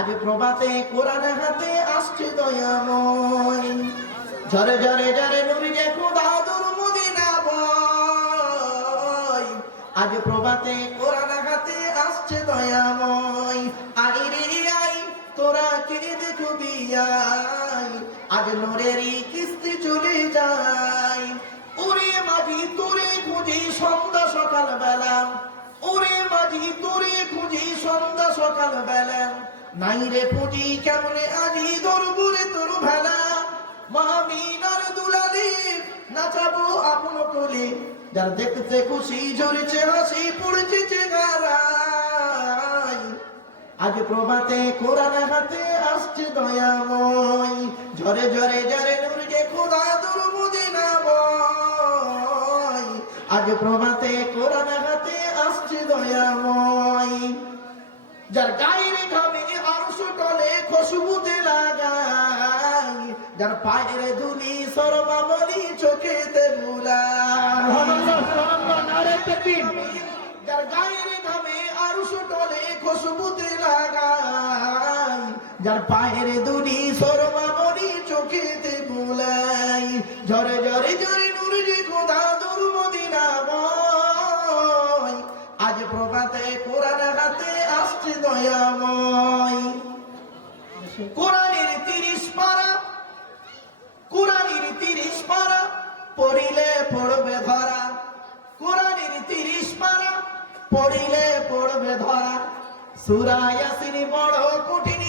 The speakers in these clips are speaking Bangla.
আজ প্রভাতে কোরআন হাতে আসছে দয়াময়। ঝরে ঝরে ঝরে নুরি যে খুদা দুর মদিনা বয়। আজ প্রভাতে কোরআন হাতে আসছে দয়াময়। আই রে আই, তোরা কে দেখবি আই আজ নোরেরই কিস্তি চলে যায়। ওরে মাঝি, তোরে খুঁজি সন্ধ্যা সকাল বেলা ওরে মাঝি, তোরে খুঁজি সন্ধ্যা সকাল বেলা নাই রে খুঁজি কেমনে আজি দরবুরে তোর ভেলা? মামিনার দুলালি, নাচাবো আপন কোলে। যার দেখতে খুশি, ঝরছে হাসি আজ প্রভাতে কোরআন হাতে আসছে দয়াময়। ঝরে ঝরে ঝরে নূর যে খোদা দুর মদিনা বয় আজ প্রভাতে কোরআন হাতে আসছে দয়াময়। যার গায়ের ঘামে টলে খুশবুতে লাগাই। যার পায়ের ধুলি সরবা বলি চোখেতে বুলাই যার গায়ের ঘামে আরশ টলে খুশবুতে লাগাই। যার পায়ের দুলি সরবা বলি চোখেতে বুলাই ঝরে ঝরে ঝরে নুরি খোদা দুর মদিনা বয়। আজ প্রভাতে কোরআন হাতে আসছে দয়াময়। কোরআনের তিরিশ পারা, কোরআনের তিরিশ পারা, পড়িলে পড়বে ধরা। কোরআনের তিরিশ পারা, পড়িলে পড়বে ধরা। সুরা ইয়াসিন বড় কঠিন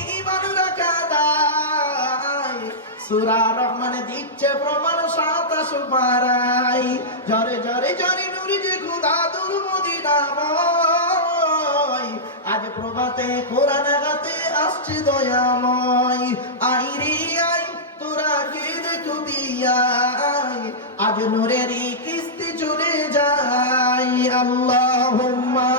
সুরা রহমান দিচ্ছে প্রমাণ সাতাশ পারাই ঝরে ঝরে ঝরে নুরি যে খুদা দুর মদিনা বয় আজ প্রভাতে কোরআন গাতে আসছে দয়াময় আই রে আই তোরা দেখো আই আজ নূরেরই কিস্তি চলে যায়। আল্লাহুম্মা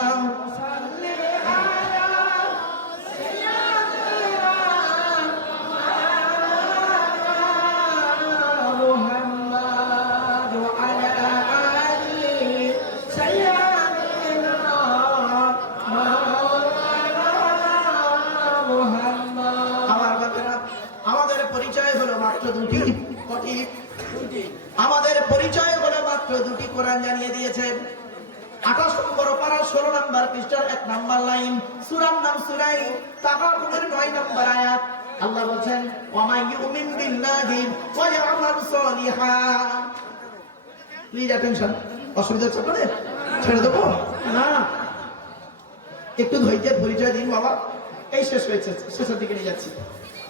আমাদের পরিচয় হলো মাত্র দুটি কোরআন জানিয়ে দিয়েছেন আঠাশ নম্বর ষোলো নম্বর পৃষ্ঠার এক নম্বর লাইন। সুরার নাম সুরাই তাকাবুনের নয় নম্বর আয়াত। আল্লাহ বলছেন ইউমিন বিল্লাহি সালিহা। প্লিজ অ্যাটেনশন অসুবিধা হচ্ছে আপনাদের? ছেড়ে দেবো? না। একটু ধৈর্যের পরিচয় দিন, বাবা। এই শেষ হয়েছে, শেষের দিকে নিয়ে যাচ্ছি।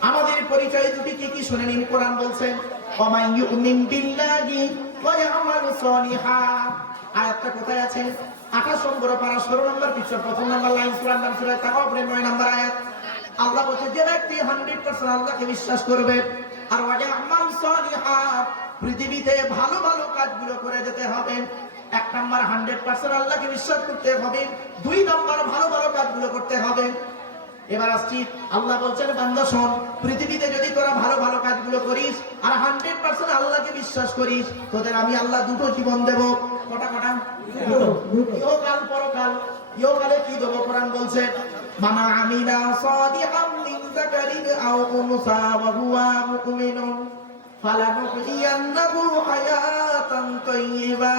আমাদের পরিচয় দুটি কি কি শুনে নিন কোরআন বলছেন ওয়ামাই ইউমিন বিল্লাহি ওয়া ইয়ামাল সালিহা। আয়াতটা কোথায় আছে? আঠাশ নম্বর পারা ষোলো নম্বর পিছর প্রথম নম্বর লাইন সুরার নাম তাকাও আপনি নয় নম্বর আয়াত। আল্লাহ বলছে, যে ব্যক্তি হান্ড্রেড পার্সেন্ট আল্লাহকে বিশ্বাস করবে, আর ওয়াজা আমাল সালিহা, পৃথিবীতে ভালো ভালো কাজগুলো করে যেতে হবে। এক নম্বর হান্ড্রেড পার্সেন্ট আল্লাহকে বিশ্বাস করতে হবে, দুই নম্বর ভালো ভালো কাজগুলো করতে হবে। এবার আসছি, আল্লাহ বলছেন, বান্দা শোন, পৃথিবীতে যদি তোরা ভালো ভালো কাজগুলো করিস আর হান্ড্রেড পার্সেন্ট আল্লাহকে বিশ্বাস করিস, তোদের আমি আল্লাহ দুটো জীবন দেব। কটা কটা? ইহকাল, পরকাল। ইহকালে কি দেবো? কোরআন বলছে মানা আমিলা সাদিহাম মিন যাকারিন আও উনসা ওয়া হুয়া মুমিনুন ফালানুহইয়ান্নাহু হায়াতান তাইয়্যিবা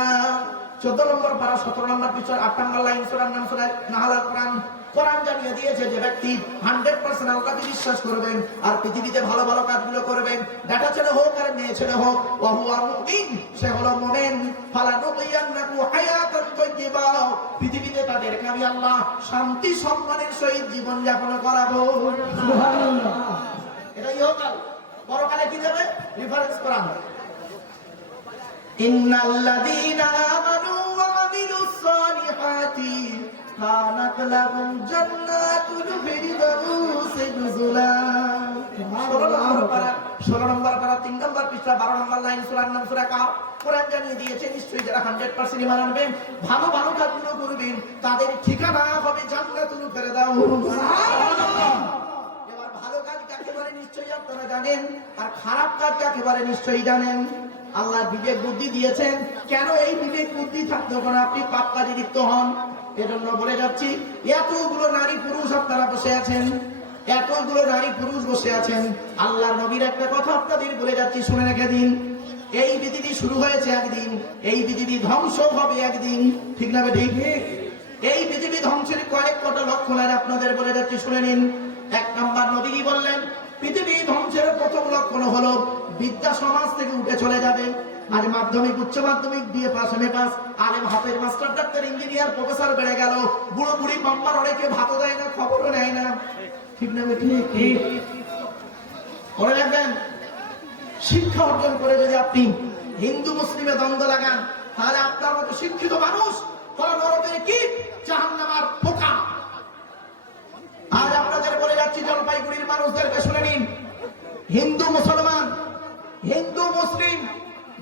14 নম্বর পারা 17 নম্বর পিছর 8 নম্বর লাইন সূরার নাম সূরা নাহল কোরআন। কোরআন জানিয়ে দিয়েছে যে ব্যক্তি 100% আল্লাহকে বিশ্বাস করবেন আর পৃথিবীতে ভালো ভালো কাজগুলো করবেন। বেটা ছেলে হোক আর মেয়ে ছেলে হোক ওয়া হুয়া সে হলো মুমিন। ফালানুহইয়ান্নাহু হায়াতান তাইয়্যিবা। পৃথিবীতে তাদেরকে আমি আল্লাহ শান্তি সম্মানের সহিত জীবন যাপন করাবো। সুবহানাল্লাহ। এটা ইহকাল পরকালে কি যাবে? রেফারেন্স কোরআন ইন্নাল্লাযীনা আমানু ওয়া আমিলুস সালিহাতি কানাত লাহুম জান্নাতুল ফিরদাউস নুজুলা 16 নম্বর পারা 16 নম্বর পারা 3 নম্বর পৃষ্ঠা 12 নম্বর লাইন, সূরার নাম সূরা কাফ কোরআন জানিয়ে দিয়েছে, নিশ্চয়ই যারা 100% ঈমান আনবেন ভালো ভালো কাজগুলো করবেন, তাদের ঠিকানা হবে জান্নাতুল সুবহানাল্লাহ এবার ভালো কাজ কাকে বলে নিশ্চয়ই আপনারা জানেন, আর খারাপ কাজ কাকে বলে নিশ্চয়ই জানেন? আল্লাহ বিবেক বুদ্ধি দিয়েছেন। কেন এই বিবেক বুদ্ধি থাকতে পারে আপনি পাপ কাজে লিপ্ত হন। এজন্য বলে যাচ্ছি, এতগুলো নারী পুরুষ আপনারা বসে আছেন, এতগুলো নারী পুরুষ বসে আছেন আল্লাহ নবীর একটা কথা আপনাদের বলে যাচ্ছি, শুনে রেখে দিন। এই পৃথিবী শুরু হয়েছে একদিন, এই পৃথিবী ধ্বংস হবে একদিন, ঠিক না ঠিক এই পৃথিবী ধ্বংসের কয়েক কটা লক্ষণ আর আপনাদের বলে যাচ্ছি, শুনে নিন। এক নম্বর, নবীজি বললেন পৃথিবী ধ্বংসের প্রথম লক্ষণ হলো বিদ্যা সমাজ থেকে উঠে চলে যাবে। আর মাধ্যমিক উচ্চ মাধ্যমিক দিয়ে পাস এম পাস আলেম হাফের মাস্টার ডাক্তার ইঞ্জিনিয়ার প্রফেসর বেড়ে গেল। বুড়ো বুড়ি মাম্মার অনেকে ভাতও দেয় না খবরও নেয় না। ঠিক না ঠিক মনে রাখবেন শিক্ষা অর্জন করে যদি আপনি হিন্দু মুসলিমে দ্বন্দ্ব লাগান তাহলে আপনার মতো শিক্ষিত মানুষ তারা নরকের কি? জাহান্নামার পোকা। আজ আপনাদের বলে যাচ্ছি জলপাইগুড়ির মানুষদেরকে শুনে নিন। হিন্দু মুসলমান হিন্দু মুসলিম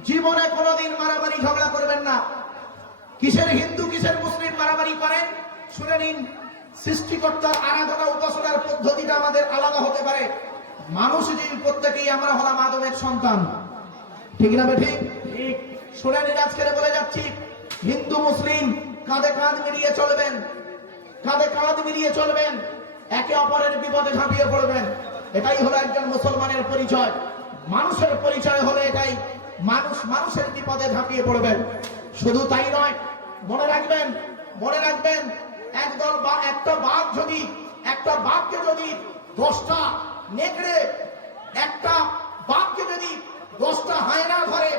জীবনে কোনোদিন মারামারি ঝগড়া করবেন না। কিসের হিন্দু কিসের মুসলিম মারামারি করেন? শুনে নিন সৃষ্টিকর্তার আরাধনা উপাসনার পদ্ধতিটা আমাদের আলাদা হতে পারে। মানুষ যদি প্রত্যেকেই আমরা হলাম আদমের সন্তান। ঠিক না ঠিক। শুনে নিন আজকে বলে যাচ্ছি হিন্দু মুসলিম কাঁধে কাঁধ মিলিয়ে চলবেন। কাঁধে কাঁধ মিলিয়ে চলবেন। একে অপরের বিপদে ঝাঁপিয়ে পড়বেন। এটাই হলো একজন মুসলমানের পরিচয়। মানুষের পরিচয় হলো এটাই। মানুষ মানুষের বিপদে ঝাঁপিয়ে পড়বেন। শুধু তাই নয়, মনে রাখবেন মনে রাখবেন, একদল বা, একটা বাঘ যদি, একটা বাঘকে যদি দশটা নেকড়ে, একটা বাঘকে যদি দশটা হায়না ধরে,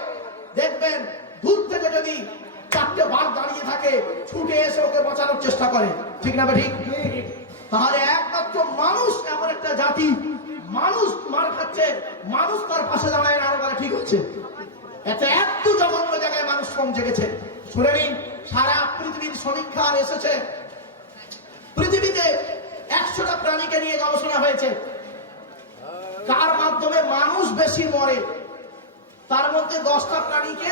দেখবেন দূর থেকে যদি চারটে বাঘ দাঁড়িয়ে থাকে, ছুটে এসে ওকে বাঁচানোর চেষ্টা করে। ঠিক না ঠিক তাহলে একমাত্র মানুষ এমন একটা জাতি, মানুষ মার খাচ্ছে, মানুষ তার পাশে দাঁড়ায় না, আরও ঠিক হচ্ছে। এত এত জঘন্য জায়গায় মানুষ পৌঁছে গেছে শুনে নিন, সারা পৃথিবীর সমীক্ষা এসেছে। পৃথিবীতে একশোটা প্রাণীকে নিয়ে গবেষণা হয়েছে। কার মাধ্যমে মানুষ বেশি মরে? তার মধ্যে দশটা প্রাণীকে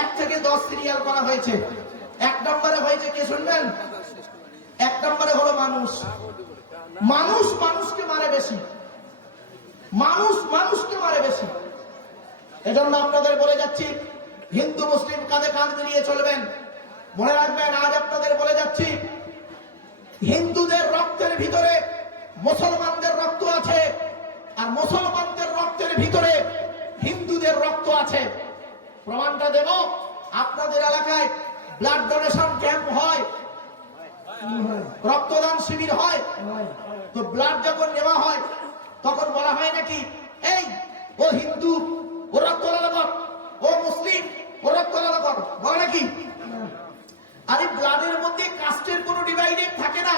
এক থেকে দশ সিরিয়াল করা হয়েছে। এক নম্বরে হয়েছে কে শুনবেন? এক নম্বরে হলো মানুষ। মানুষ মানুষকে মারে বেশি। মানুষ মানুষকে মারে বেশি। এজন্য আপনাদের বলে যাচ্ছি, হিন্দু, মুসলিম কাঁধে কাঁধ মিলিয়ে চলবেন। মনে রাখবেন, আজ আপনাদের বলে যাচ্ছি, হিন্দুদের রক্তের ভিতরে মুসলমানদের রক্ত আছে, আর মুসলমানদের রক্তের ভিতরে হিন্দুদের রক্ত আছে। প্রমাণটা দেব, আপনাদের এলাকায় ব্লাড ডোনেশন ক্যাম্প হয় রক্তদান শিবির হয়, তো ব্লাড যখন নেওয়া হয়, তখন বলা হয় নাকি, এই, ও হিন্দু, ও রক্ত কর ও মুসলিম, ও রক্ত কর বলে নাকি? আরে ব্লাডের মধ্যে কাস্টের কোনো ডিভাইডেড থাকে না।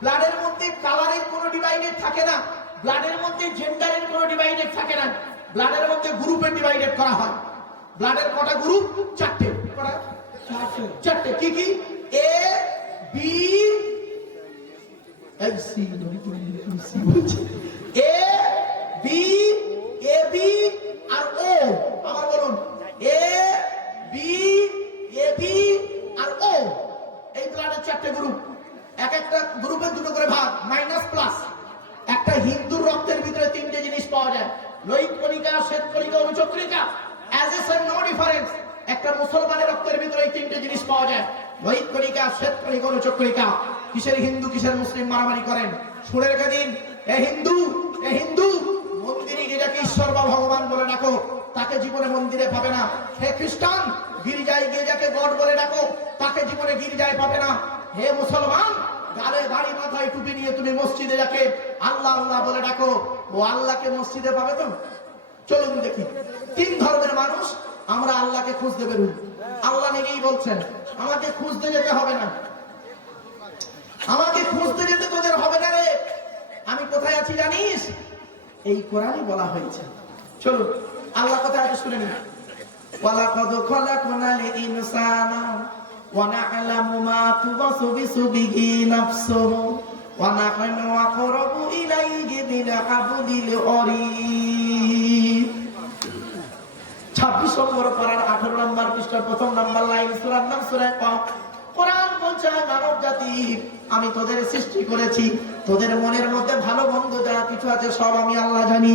ব্লাডের মধ্যে কালারের কোনো ডিভাইডেড থাকে না। ব্লাডের মধ্যে জেন্ডারের কোনো ডিভাইডেড থাকে না। ব্লাডের মধ্যে গ্রুপে ডিভাইডেড করা হয়। ব্লাডের কটা গ্রুপ চারটে। চারটে। কি কি? এ বি এই সি সি বলছি এ বি এ বি আল্লাহ আল্লাহ বলে ডাকো, ও আল্লাহকে মসজিদে পাবে তো? চলুন দেখি। তিন ধর্মের মানুষ, আমরা আল্লাহকে খুঁজতে বেরুন। আল্লাহ নিজেই বলছেন, আমাকে খুঁজতে যেতে হবে না। আমাকে খুঁজতে যেতে তোদের হবে না রে। আমি কোথায় আছি জানিস? এই কোরআনই বলা হয়েছে। চলুন আল্লাহ কথা আগে শুনে নিন ওয়ালাকাদ খলাকনাল ইনসানা ওয়া না'লামু মা তুওয়াসবিসু বিহি নাফসুহু। 26 নম্বর পারার 18 নম্বর পৃষ্ঠার প্রথম নাম্বার লাইন নাম পাও কোরআন বলছে আমি তোদের সৃষ্টি করেছি। তোদের মনের মধ্যে ভালো বন্ধু যা কিছু আছে, সব আমি আল্লাহ জানি।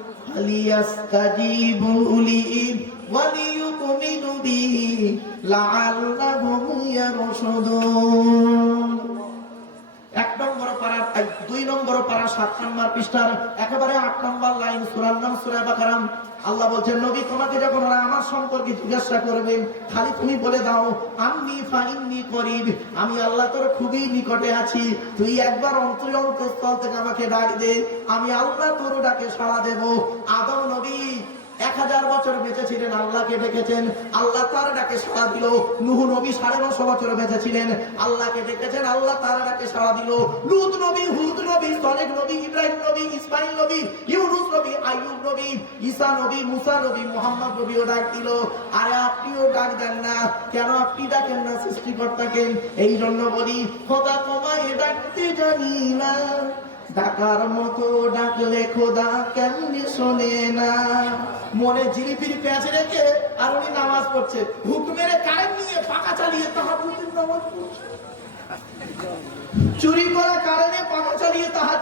فَلْيَسْتَجِيبُوا لِي وَلِيُؤْمِنُوا بِي لَعَلَّهُمْ يَرْشُدُونَ দুই নম্বর পাড়া সাত নম্বর পৃষ্ঠার একেবারে আট নম্বর লাইন, সুরার নাম আল্লাহ বলছেন, নবী, তোমাকে যখন আমার সম্পর্কে জিজ্ঞাসা খালি তুমি বলে দাও আমি ফাইননি করিব। আমি আল্লাহ তোর খুবই নিকটে আছি। তুই একবার অন্তরে থেকে আমাকে ডাক দে। আমি আল্লাহ তোর ডাকে সাড়া দেব। আদম নবী বছর বেঁচে ছিলেন আল্লাহকে ডেকেছেন। আল্লাহ তার ডাকে সাড়া দিল। নুহু নবী সাড়ে নশো বছর বেঁচে ছিলেন আল্লাহকে ডেকেছেন, আল্লাহ তার ডাকে সাড়া দিল। লুত নবী, হুদ নবী সলেক নবী, ইব্রাহিম নবী ইসমাইল নবী, ইউনুস নবী, আইয়ুব নবী, ঈসা নবী, মুসা নবী, মোহাম্মদ নবীও ডাক দিল। আরে আপনিও ডাক দেন না। কেন আপনি ডাকেন না সৃষ্টিকর্তাকে? এই জন্য বলি, খোদা তোমায় ডাকতে জানি না। ডাকার মতো ডাকলে খোদা কেমনি শোনে না? মনে জিরিপিরি পেঁচে রেখে আর উনি নামাজ পড়ছে। হুক মেরে কারেন্ট নিয়ে পাকা চালিয়ে তাহার নামাজ পড়ছে। চুরি করা কারণে পাকা চালিয়ে তাহার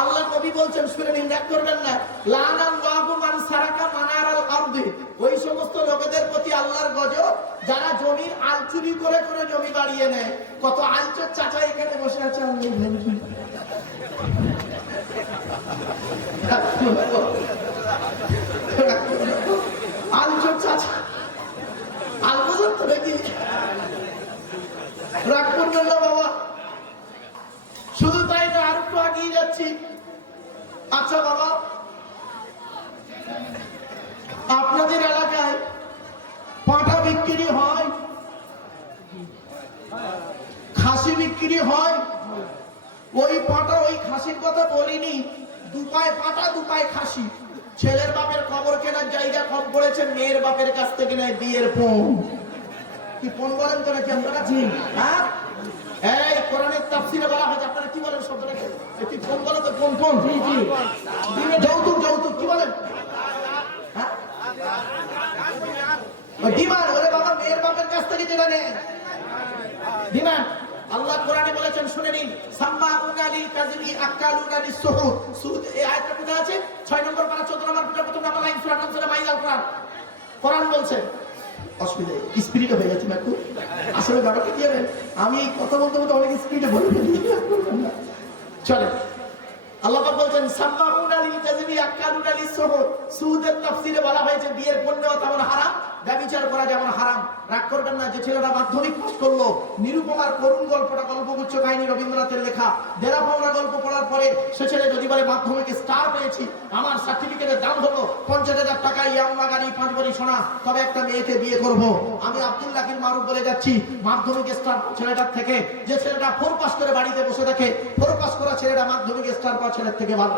আল্লাহ নবী বলছেন, শুনে নিন, এক করবেন না। লানান লাহু মান সারাকা মানারাল আরদি। ওই সমস্ত লোকেদের প্রতি আল্লাহর গজব, যারা জমির আল চুরি করে করে জমি বাড়িয়ে নেয়। কত আলচোর চাচা এখানে বসে আছে, আমি আলচোর চাচা আলবোঝার তো নাকি রাগ করবেন না বাবা। শুধু তাই না একটু আগিয়ে যাচ্ছি। আচ্ছা বাবা। আপনাদের এলাকায় পাঁঠা বিক্রি হয় খাসি বিক্রি হয়। ওই পাঁঠা ওই খাসির কথা বলিনি। দুপায় পাঁঠা দুপায় খাসি। ছেলের বাপের খবর কেনার জায়গা কম করেছে মেয়ের বাপের কাছ থেকে নেয় বিয়ের পণ কি পণ বলেন তো নাকি আপনারা? হ্যাঁ? এই কোরআনের তাফসিরে বলা হয়েছে আপনারা কি বলেন শব্দটাকে? একটি ফোন বলো তো ফোন ফোন। জি জি। যৌতুক যৌতুক কি বলেন হ্যাঁ? ডিমান্ড ওরে বাবা মেয়ের বাপের কাছ থেকে যেটা নেয় ডিমান্ড। আল্লাহ কোরআনে বলেছেন শুনে নিন। সাম্মাউনা লিল কাযিবি আকালুনা লিসসুহুদ সুদ এই আয়াতটা কোথায় আছে? 6 নম্বর পারা 14 নম্বর পৃষ্ঠা প্রথম নাম্বার লাইন সূরা নাম সূরা মাইদা কোরআন। কোরআন বলছে অসুবিধা স্পিরিট হয়ে না একটু আসলে ব্যাপারটা কি আমি কথা বলতে বলতে অনেক স্পিরিটে বলে ফেলি চলে। আল্লাহ বলছেন আকালুনা লিসসুহুদ সুদের তাফসীরে বলা হয়েছে, বিয়ের তেমন হারাম ব্যভিচার করা যেমন হারাম। রাগ করবেন না, যে ছেলেরা মাধ্যমিক করল, নিরুপমার করুণ গল্পটা গল্পগুচ্ছ কাহিনী রবীন্দ্রনাথের লেখা। দেরা পাওনা গল্প পড়ার পরে সে ছেলে যদি বলে, মাধ্যমিকে স্টার পেয়েছি, আমার সার্টিফিকেটের দাম হলো পঞ্চাশ হাজার টাকা গাড়ি পাঁচ বড়ি সোনা তবে একটা মেয়েকে বিয়ে করব। আমি আব্দুল লাকির মারুফ বলে যাচ্ছি মাধ্যমিক স্টার ছেলেটার থেকে। যে ছেলেটা ফোর পাস করে বাড়িতে বসে থাকে ফোর পাস করা ছেলেটা মাধ্যমিক স্টার পাওয়া ছেলের থেকে ভালো।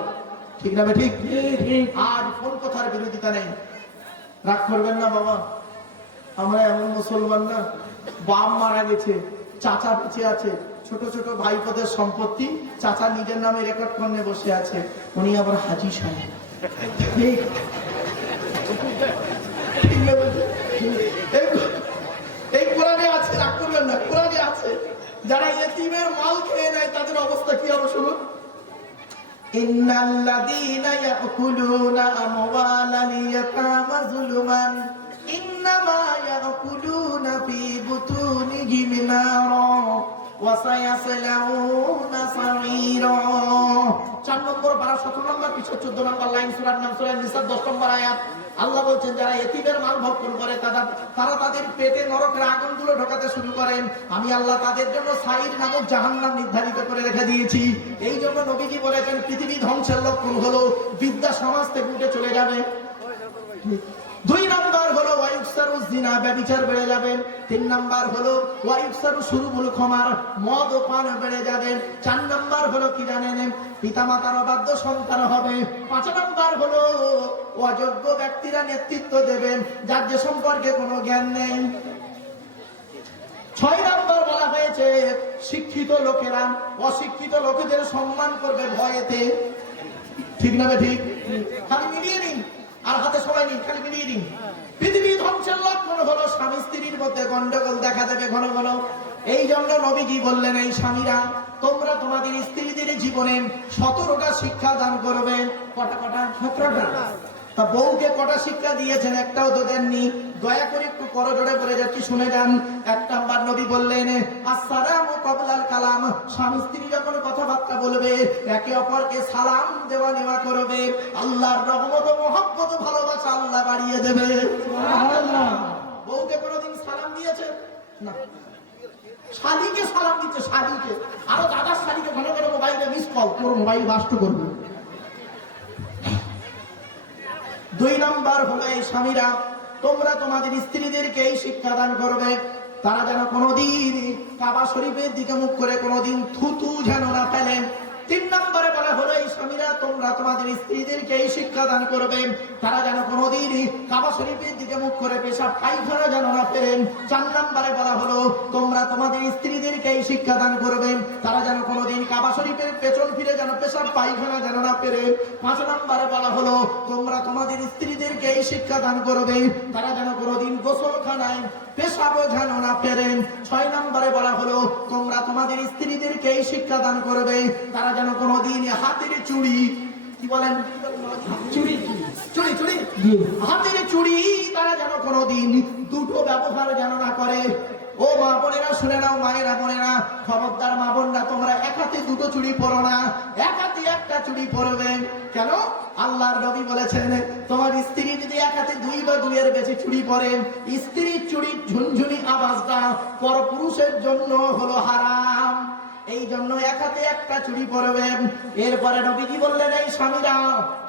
ঠিক না ঠিক? আজ কোন কথার বিরোধিতা নেই। রাগ করবেন না বাবা। আমরা এমন মুসলমান না। বাপ মারা গেছে চাচা বেঁচে আছে। ছোট ছোট ভাইপোদের সম্পত্তি চাচা নিজের নামে রেকর্ড করে বসে আছে। উনি আবার হাজি সাহেব। ঠিক। যারা ইয়েতিমের মাল খেয়ে নেয়, তাদের অবস্থা কি হবে শুনুন? ইন্নাল্লাযীনা ইয়াকুলুনা আমাওয়ালাল ইয়াতামা যুলমান। ইন্নামা ইয়াকুলুনা চার নম্বর বারো সতেরো নম্বর, পিছনে চোদ্দ নম্বর লাইন, সুরার নাম সুরার নিসার দশ নম্বর আয়াত। আল্লাহ বলছেন, যারা এতিমের মাল ভক্ষণ করে, তারা তারা তাদের পেটে নরকের আগুনগুলো ঢোকাতে শুরু করেন। আমি আল্লাহ তাদের জন্য সাইড নামক জাহান্নাম নির্ধারিত করে রেখে দিয়েছি। এই জন্য নবীজি বলেছেন, পৃথিবী ধ্বংসের লক্ষণ হলো, বিদ্যা সমাজ থেকে উঠে চলে যাবে। দুই নাম্বার হলো ওয়াইফসারু জিনা ব্যভিচার বেড়ে যাবেন। তিন নাম্বার হলো ওয়াইফসারু শুরুবুল ক্ষমার মদ ও পান বেড়ে যাবে চার নাম্বার হলো, কি জানেন, পিতামাতার অবাধ্য সন্তান হবে। পাঁচ নাম্বার হলো, অযোগ্য ব্যক্তিরা নেতৃত্ব দেবেন, যার যে সম্পর্কে কোনো জ্ঞান নেই। ছয় নম্বর বলা হয়েছে, শিক্ষিত লোকেরা, অশিক্ষিত লোকেদের সম্মান করবে ভয়েতে। ঠিক না ঠিক? খালি মিলিয়ে নিন। আর হাতে সবাই নিন খালি মিলিয়ে দিন। পৃথিবী ধ্বংসের লক্ষণ হলো স্বামী স্ত্রীর মধ্যে গন্ডগোল দেখা যাবে ঘন ঘন। এই জন্য নবীজি বললেন, এই স্বামীরা, তোমরা তোমাদের স্ত্রীদের জীবনে সতেরোটা শিক্ষা দান করবে। কটা কটা? সতেরোটা। তা বউকে কটা শিক্ষা দিয়েছেন? একটাও তো দেননি। দয়া করে একটু করজোড়ে বলে যাচ্ছি শুনে যান। এক নাম্বার নবী বললেন আসসালাম কবলাল কালাম। স্বামী স্ত্রী যখন কথাবার্তা বলবে একে অপরকে সালাম দেওয়া নেওয়া করবে। আল্লাহর রহমত ও মহব্বত ভালোবাসা আল্লাহ বাড়িয়ে দেবে। বউকে কোনোদিন সালাম দিয়েছে? না। শাদিকে সালাম দিচ্ছে শাদিকে আরও দাদার শাদিকে ঘন ঘন মোবাইলে মিস কল তোর মোবাইল বাস্ট করবে। দুই নাম্বার হলো এই স্বামীরা, তোমরা তোমাদের স্ত্রীদেরকে এই শিক্ষা দান করবে, তারা যেন কোনোদিন কাবা শরীফের দিকে মুখ করে কোনোদিন থুতু যেন না ফেলেন তিন নম্বরে বলা হলো, এই স্বামীরা তোমরা তোমাদের স্ত্রীদেরকে এই শিক্ষা দান করবে। তারা যেন কোনোদিন কাবা শরীফের দিকে মুখ করে পেশাব পায়খানা যেন না ফেরেন। চার নম্বরে বলা হলো, তোমরা তোমাদের স্ত্রীদেরকে এই শিক্ষা দান করবে। তারা যেন কোনোদিন কাবা শরীফের পেছন ফিরে যেন পেশাব পায়খানা যেন না ফেরে পাঁচ নম্বরে বলা হলো, তোমরা তোমাদের স্ত্রীদেরকে এই শিক্ষা দান করবে। তারা যেন কোনোদিন গোসলখানায় পেশাবও যেন না ফেরেন। ছয় নম্বরে বলা হলো, তোমরা তোমাদের স্ত্রীদেরকে এই শিক্ষা দান করবে। তারা যেন কোনোদিন হাতের চুড়ি, কি বলেন? হাতের চুড়ি, তারা যেন কোনোদিন দুটো ব্যবহার যেন না করে। ও মা বোনেরা, শুনে নাও মায়েরা বোনেরা, খবরদার মা বোনরা, তোমরা এক হাতে দুটো চুড়ি পরো না, এক হাতে একটা চুড়ি পরবে। কেন? আল্লাহর নবী বলেছেন, তোমার স্ত্রী যদি এক হাতে দুই বা দুইয়ের বেশি চুড়ি পরে, স্ত্রীর চুড়ির ঝুনঝুনি আওয়াজটা পর পুরুষের জন্য হলো হারাম। এই জন্য এক হাতে একটা চুড়ি পরবেন এরপরে নবীজি বললেন এই স্বামীরা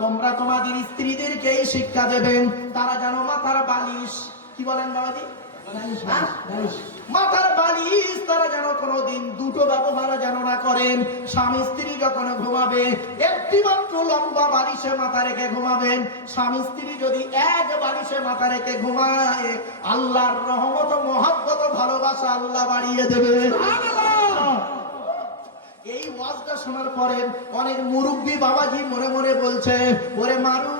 তোমরা তোমাদের স্ত্রীদেরকে এই শিক্ষা দেবেন। তারা যেন মাথার বালিশ কি বলেন বাবাজি? মাথার বালিশ তারা যেন কোনোদিন দুটো ব্যবহার যেন না করেন। স্বামী স্ত্রী যখন ঘুমাবে একটি মাত্র লম্বা বালিশে মাথা রেখে ঘুমাবেন। স্বামী স্ত্রী যদি এক বালিশে মাথা রেখে ঘুমায় আল্লাহর রহমত মহাব্বত ভালোবাসা আল্লাহ বাড়িয়ে দেবে। এই ওয়াজটা শোনার পরে অনেক মুরব্বী বাবাজি মনে মনে বলছে, ওরে মারু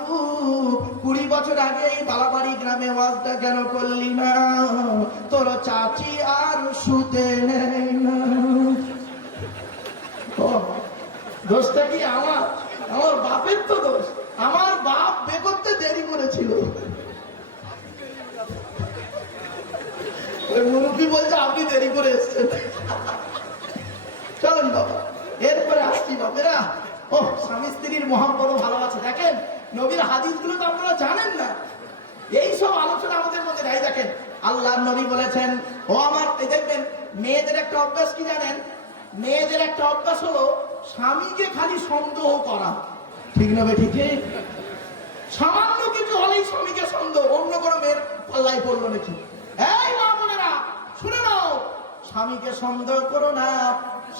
কুড়ি বছর আগে এই বালাবাড়ি গ্রামে ওয়াজটা কেন করলি না? তোর চাচি আর শুতে নেই না। দোষটা কি আমার? আমার বাপের তো দোষ। আমার বাপ বে করতে দেরি করেছিল। ওই মুরব্বী বলছে, আপনি দেরি করে এসছেন। চলেন বাবা। এরপরে আসছি বাবেরা ও স্বামী স্ত্রীর মহাব্বত ভালোবাসা। দেখেন, নবীর হাদিসগুলো তো আপনারা জানেন না। এই সব আলোচনা আমাদের মধ্যে নাই, দেখেন। আল্লাহ নবী বলেছেন, ও আমার দেখবেন, মেয়েদের একটা অভ্যাস কি জানেন? মেয়েদের একটা অভ্যাস হলো স্বামীকে খালি সন্দেহ করা। ঠিক না বে ঠিক সামান্য কিছু হলেই স্বামীকে সন্দেহ। অন্য কোনো মেয়ের পাল্লাই পড়ল নাকি এই মা বোনেরা শুনে নাও স্বামীকে সন্দেহ করো না।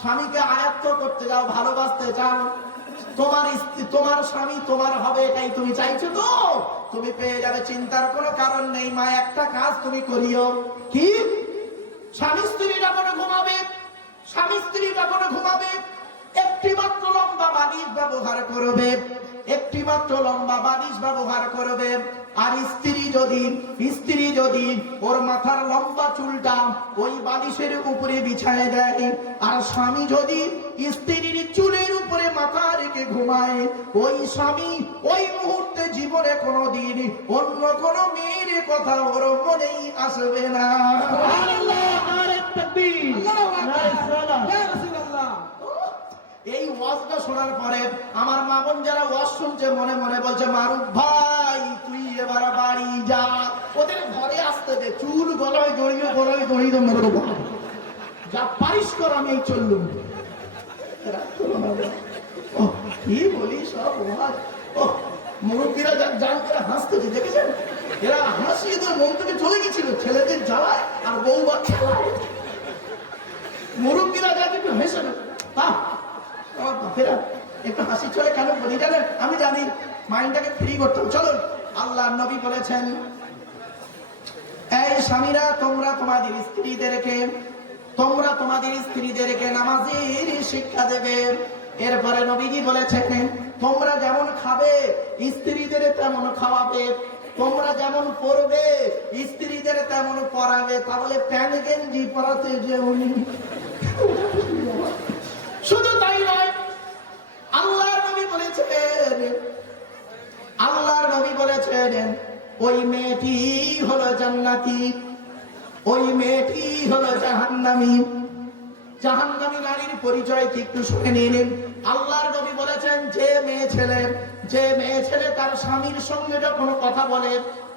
স্বামীকে আয়ত্ত করতে যাও, ভালোবাসতে চাও তোমার স্ত্রী, তোমার স্বামী তোমার হবে এটাই তুমি চাইছো তো? তুমি পেয়ে যাবে, চিন্তার কোনো কারণ নেই। মা, একটা কাজ তুমি করিও। কি? স্বামী স্ত্রী যখন ঘুমাবে। স্বামী স্ত্রী যখন ঘুমাবে। একটি মাত্র লম্বা বালিশ ব্যবহার করবে একটি মাত্র লম্বা বালিশ ব্যবহার করবে। আর স্ত্রী যদি স্ত্রী যদি ওর মাথার লম্বা চুলটা ওই বালিশের উপরে বিছায় দেয় আর স্বামী যদি স্ত্রীর চুলের উপরে মাথা রেখে ঘুমায় ওই স্বামী ওই মুহূর্তে জীবনে কোনোদিন অন্য কোনো মেয়ের কথা ওর মনেই আসবে না। এই ওয়াজটা শোনার পরে আমার মা বোন যারা ওয়াজ শুনছে মনে মনে বলছে মারুফ ভাই তুই এবার বাড়ি যা। ওদের ঘরে আসতে দে চুল গলায় জড়িয়ে গলায় জড়িয়ে মেরে দেবো। যা পারিস কর আমি এই চললুম। কি বলি সব ওয়াজ। মুরব্বীরা যা জান করে হাসতেছে দেখেছেন? এরা হাসি এদের মন থেকে চলে গেছিল ছেলেদের জ্বালায় আর বউ বা খেলায়। মুরব্বীরা যাকে একটু হেসে বাহ, একটু হাসি কেন বলি জানেন? আমি জানি মাইন্ডটাকে ফ্রি করতাম চলুন, আল্লাহ নবী বলেছেন, এই স্বামীরা, তোমরা তোমাদের স্ত্রীদেরকে, তোমরা তোমাদের স্ত্রীদেরকে নামাজের শিক্ষা দেবে। এরপরে নবীজি বলেছেন, তোমরা যেমন খাবে, স্ত্রীদের তেমন খাওয়াবে। তোমরা যেমন পড়বে, স্ত্রীদের তেমন পড়াবে। তাহলে প্যান গেঞ্জি পরাতে যে উনি শুধু তাই নয় আল্লাহর নবী বলেছেন। আল্লাহর নবী বলেছেন, ওই মেয়েটি হলো জান্নাতি, ওই মেয়েটি হলো জাহান্নামি। জাহান্নামী নারীর পরিচয় কি একটু শুনে নিন। আল্লাহর নবী বলেছেন, যে মেয়ে ছেলে, যে মেয়ে ছেলে তার স্বামীর সঙ্গে যখন কথা বলে,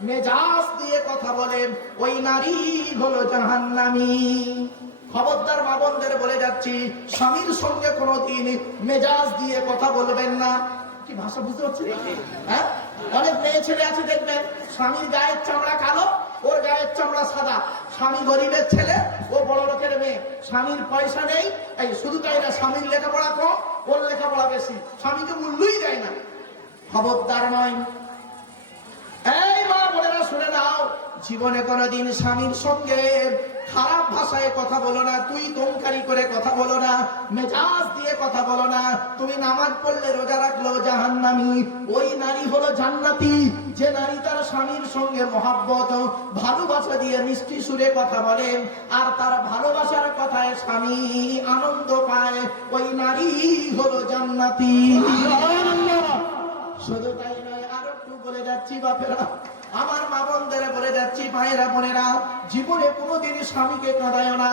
মেজাজ দিয়ে কথা বলে, ওই নারী হলো জাহান্নামী। খবরদার মা বোনদের বলে যাচ্ছি, স্বামীর সঙ্গে কোনোদিন মেজাজ দিয়ে কথা বলবেন না। কি ভাষা বুঝতে পারছি হ্যাঁ? অনেক মেয়ে ছেলে আছে, দেখবেন। স্বামীর গায়ের চামড়া কালো, ওর গায়ের চামড়া সাদা। স্বামী গরিবের ছেলে, ও বড় লোকের মেয়ে। স্বামীর পয়সা নেই, এই শুধু তাই না, স্বামীর লেখাপড়া কম, ওর লেখাপড়া বেশি। স্বামীকে মূল্যই দেয় না। খবরদার নয়। এই মা বোনেরা, শুনে নাও, জীবনে কোনোদিন স্বামীর সঙ্গে খারাপ ভাষায় কথা বলো না তুই তোমকারি করে কথা বলো না মেজাজ দিয়ে কথা বলো না তুমি নামাজ পড়লে রোজা রাখল জাহান্নামি। ওই নারী হলো জান্নাতি যে নারী তার স্বামীর সঙ্গে মহাব্বত ভালোবাসা দিয়ে মিষ্টি সুরে কথা বলে আর তার ভালোবাসার কথায় স্বামী আনন্দ পায়। ওই নারী হলো জান্নাতি। শুধু তাই নয় আরও একটু বলে যাচ্ছি বাপেরা। আমার মা বোনদের বলে যাচ্ছি, ভাইয়েরা বোনেরা, জীবনে কোনোদিন স্বামীকে কাঁদায় না।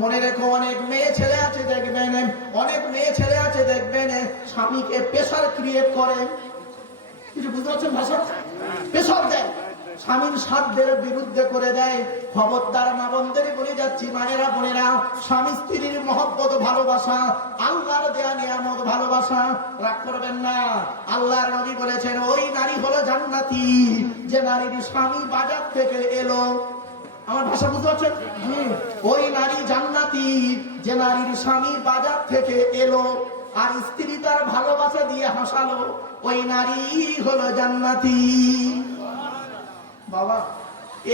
মনে রেখো, অনেক মেয়ে ছেলে আছে, দেখবেন, অনেক মেয়ে ছেলে আছে, দেখবেন, স্বামীকে প্রেশার ক্রিয়েট করে। কিছু বুঝতে পারছেন ভাষা প্রেশার দেয়। স্বামীর সাধ্যের বিরুদ্ধে করে দেয়। খবরদার মা বোনদের বলে যাচ্ছি, মায়েরা বোনেরা, স্বামী স্ত্রীর মহব্বত, ভালোবাসা, আল্লাহর দেয়া নিয়ামত, ভালোবাসা, রাগ করবেন না। আল্লাহর নবী বলেছেন, ওই নারী হলো জান্নাতি। যে নারীর স্বামী বাজার থেকে এলো। আমার ভাষা বুঝতে পারছেন। ওই নারী জান্নাতি, যে নারীর স্বামী বাজার থেকে এলো আর স্ত্রী তার ভালোবাসা দিয়ে হাসালো, ওই নারী হলো জান্নাতি। বাবা,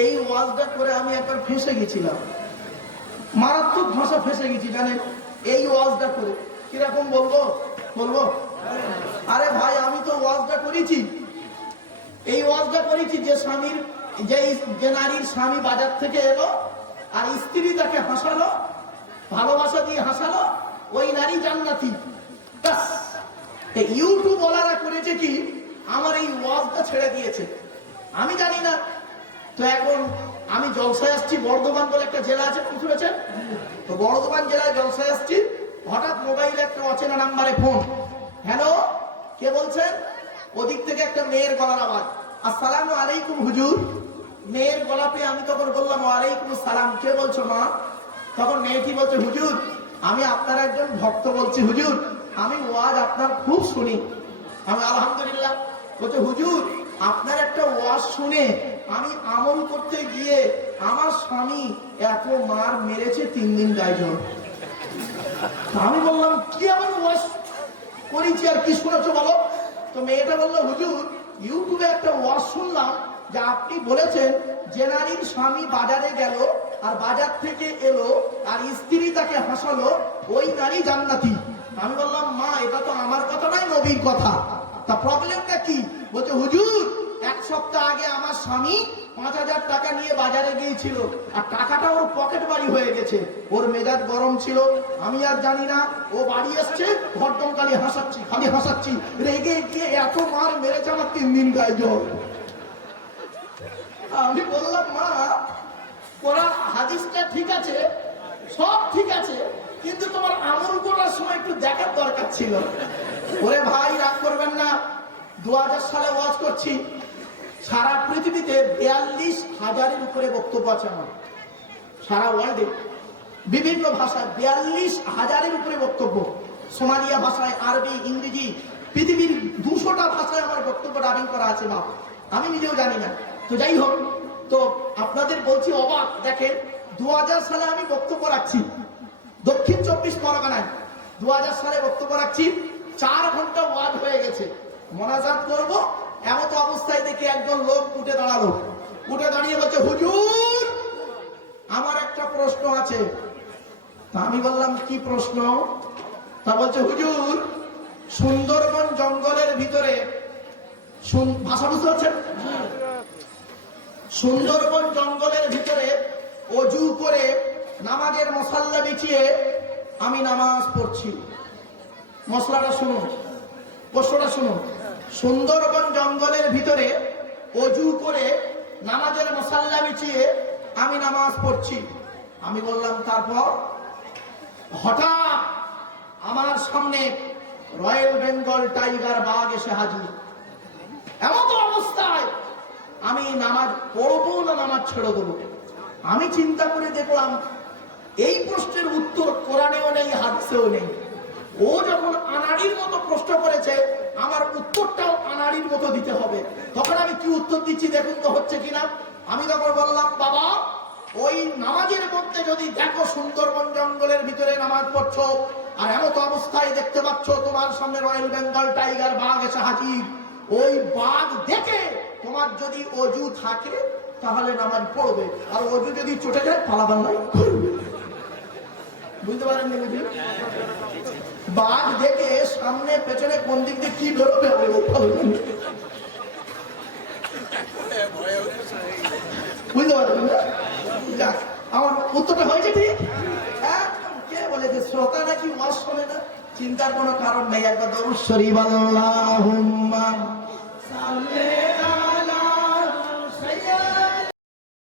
এই ওয়াজটা করে আমি একবার ফেসে গেছিলাম। মারাত্মক ভাষা ফেসে গেছি, জানেন? এই ওয়াজটা করে। কীরকম বলব? বলব? আরে ভাই, আমি তো ওয়াজটা করেছি। এই ওয়াজটা করেছি যে স্বামীর, যে যে নারীর স্বামী বাজার থেকে এলো আর স্ত্রী তাকে হাসালো, ভালোবাসা দিয়ে হাসালো, ওই নারী জান্নাতি। ইউটিউব ওলারা করেছে কি? আমার এই ওয়াজটা ছেড়ে দিয়েছে। আমি জানি না। তো এখন আমি জলসায় আসছি, বর্ধমান বলে একটা জেলা আছে নাম শুনেছেন তো বর্ধমান জেলায় জলসায় আসছি, হঠাৎ মোবাইলে একটা অচেনা নাম্বারে ফোন। হ্যালো, কে বলছেন? ওদিক থেকে একটা মেয়ের গলার আওয়াজ। আসসালামু আলাইকুম হুজুর। মেয়ের গলা পেয়ে আমি তখন বললাম, ওয়ালাইকুম সালাম কে বলছো মা? তখন মেয়েটি বলছে, হুজুর, আমি আপনার একজন ভক্ত বলছি, হুজুর, আমি ওয়াজ আপনার খুব শুনি। আমি আলহামদুলিল্লাহ। বলছে, হুজুর, আপনার ওয়াজ শুনে আমি আমল করতে গিয়ে আমার স্বামী এত মার মেরেছে তিন দিন গাইজন আমি বললাম, কি এমন ওয়াজ করেছি আর কি শুনেছো বলো? তো মেয়েটা বলল, হুজুর, ইউটিউবে একটা ওয়াজ শুনলাম যে আপনি বলেছেন যে নারীর স্বামী বাজারে গেল আর বাজার থেকে এলো আর স্ত্রী তাকে হাসালো, ওই নারী জান্নাতি। আমি বললাম, মা, এটা তো আমার কথা নয়, নবীর কথা। তা প্রবলেমটা কি? বলছে, হুজুর এক সপ্তাহ আগে আমার স্বামী পাঁচ হাজার টাকা নিয়ে বাজারে গিয়েছিল, আর টাকাটা ওর পকেট বাড়ি হয়ে গেছে। ওর মেজাজ গরম ছিল, আমি আর জানি না, ও বাড়ি এসছে হরদম খালি হাসাচ্ছি খালি হাসাচ্ছি। রেগে গিয়ে এত মার মেরেছে আমার তিন দিন গায়ে জল। আমি বললাম, মা, ওরা হাদিসটা ঠিক আছে, সব ঠিক আছে, কিন্তু তোমার আমল করার সময় একটু দেখার দরকার ছিল। ওরে ভাই, রাগ করবেন না, দু হাজার সালে ওয়াজ করছি সারা পৃথিবীতে বিয়াল্লিশ হাজারের উপরে বক্তব্য আছে আমার। সারা ওয়ার্ল্ডে বিভিন্ন ভাষায় বিয়াল্লিশ হাজারের উপরে বক্তব্য। সোমালিয়া ভাষায় আরবি, ইংরেজি, পৃথিবীর দুশোটা ভাষায় আমার বক্তব্য ডাবিং করা আছে বাপ আমি নিজেও জানি না। তো যাই হোক, তো আপনাদের বলছি অবাক। দেখেন দু হাজার সালে আমি বক্তব্য রাখছি। দক্ষিণ চব্বিশ পরগনায় দু হাজার সালে বক্তব্য রাখছি। চার ঘণ্টা ওয়াজ হয়ে গেছে। মোনাজাত করব এমন অবস্থায় দেখে একজন লোক উঠে দাঁড়াল। উঠে দাঁড়িয়ে বলছে, হুজুর, আমার একটা প্রশ্ন আছে। তা আমি বললাম, কি প্রশ্ন? তা বলছে, হুজুর, সুন্দরবন জঙ্গলের ভিতরে ভাষা বুঝতে পারছেন? সুন্দরবন জঙ্গলের ভিতরে অজু করে নামাজের মশাল্লা বিছিয়ে আমি নামাজ পড়ছি। মশলাটা শুনুন, প্রশ্নটা শুনুন। সুন্দরবন জঙ্গলের ভিতরে অজু করে নামাজের মশাল্লা বিছিয়ে আমি নামাজ পড়ছি। আমি বললাম, তারপর? হঠাৎ আমার সামনে রয়্যাল বেঙ্গল টাইগার বাঘ এসে হাজির। এমন অবস্থায় আমি নামাজ পড়ব না নামাজ ছেড়ে দেবো? আমি চিন্তা করে দেখলাম, এই প্রশ্নের উত্তর কোরআনেও নেই, হাদিসেও নেই। ও যখন আনাড়ির মতো প্রশ্ন করেছে আমার উত্তরটাও আনাড়ির মতো দিতে হবে। তখন আমি কি উত্তর দিচ্ছি দেখুন তো হচ্ছে কিনা? আমি তখন বললাম, বাবা, ওই নামাজের মধ্যে যদি দেখো সুন্দরবন জঙ্গলের ভিতরে নামাজ পড়ছো, আর এমত অবস্থায় দেখতে পাচ্ছ তোমার সামনে রয়্যাল বেঙ্গল টাইগার বাঘ এসে হাজির, ওই বাঘ দেখে তোমার যদি অজু থাকে, তাহলে নামাজ পড়বে, আর অজু যদি চটে যায়, পালাবার নাই বুঝতে পারেন নি বুঝি বাঘ দেখে সামনে, পেছনে, কোন দিক দিয়ে কি বেরোবে বুঝতে আমার উত্তরটা হয়েছে ঠিক? একদম কে বলেছে শ্রোতা নাকি ওয়াজ শোনে না? চিন্তার কোনো কারণ নেই, একবার